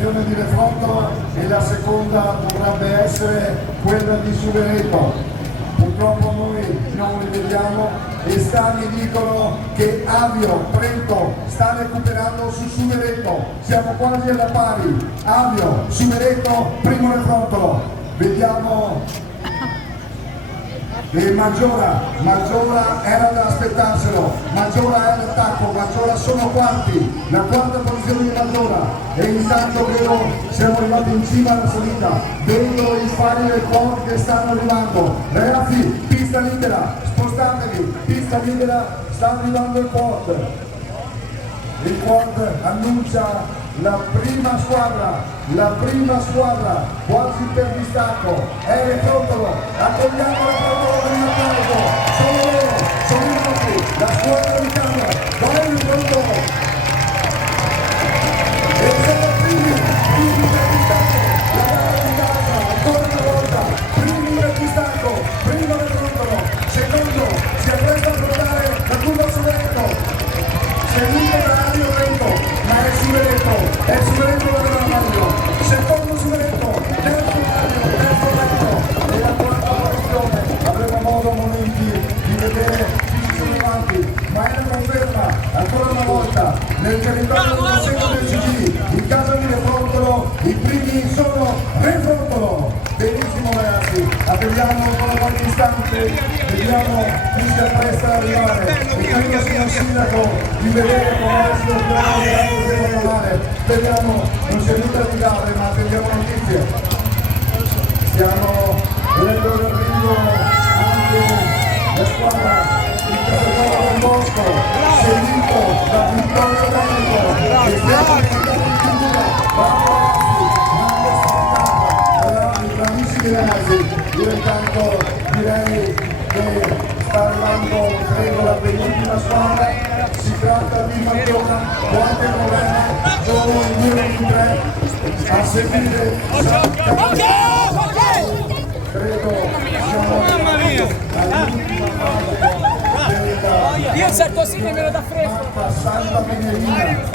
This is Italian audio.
posizione di Refrontolo e la seconda dovrebbe essere quella di Suvereto. Purtroppo noi non li vediamo e mi dicono che Avio, Trento sta recuperando su Suvereto, siamo quasi alla pari. Avio, Suvereto, primo Refrontolo. Vediamo e Maggiora era da aspettarselo, Maggiora è all'attacco, Maggiora sono quarti, la quarta posizione di Maggiora e intanto vedo siamo arrivati in cima alla salita, vedo i fari del quad che stanno arrivando, ragazzi pista libera, spostatevi, pista libera, sta arrivando il quad annuncia la prima squadra quasi per distacco, è Refrontolo, accogliamo Refrontolo per un applauso, sono i nostri, la squadra di Cano, vai Refrontolo! E sono primi per distacco, la gara di casa, ancora una volta, primi per distacco, primo Refrontolo, secondo, si appresta a affrontare la curva Suvereto, seguito da Avio Trento, ma è Suvereto la Mario, secondo Suvereto, terzo Mario, terzo Trento e la quarta posizione, avremo modo momenti di vedere chi ci sono avanti, ma è una conferma, ancora una volta, nel territorio del Consejo del CG, in casa di Refrontolo, i primi sono Refrontolo. Benissimo ragazzi, attendiamo ancora qualche istante, vediamo chi si appresta ad arrivare e credo signor Sindaco di vedere come si dobbiamo parlare, speriamo non sia nulla di grave ma attendiamo notizie. Stiamo vedendo l'arrivo anche la squadra di Castello del Bosco, seguito da Vittorio Veneto, che stiamo diventando in figura, bravissimi ragazzi, io intanto direi che sta arrivando credo la penultima squadra, si tratta di Maggiora, qualche problema, sono in giro di tre, a seguire credo siamo all'ultima fase io certo sì che me lo dà fresco. Santa Venerina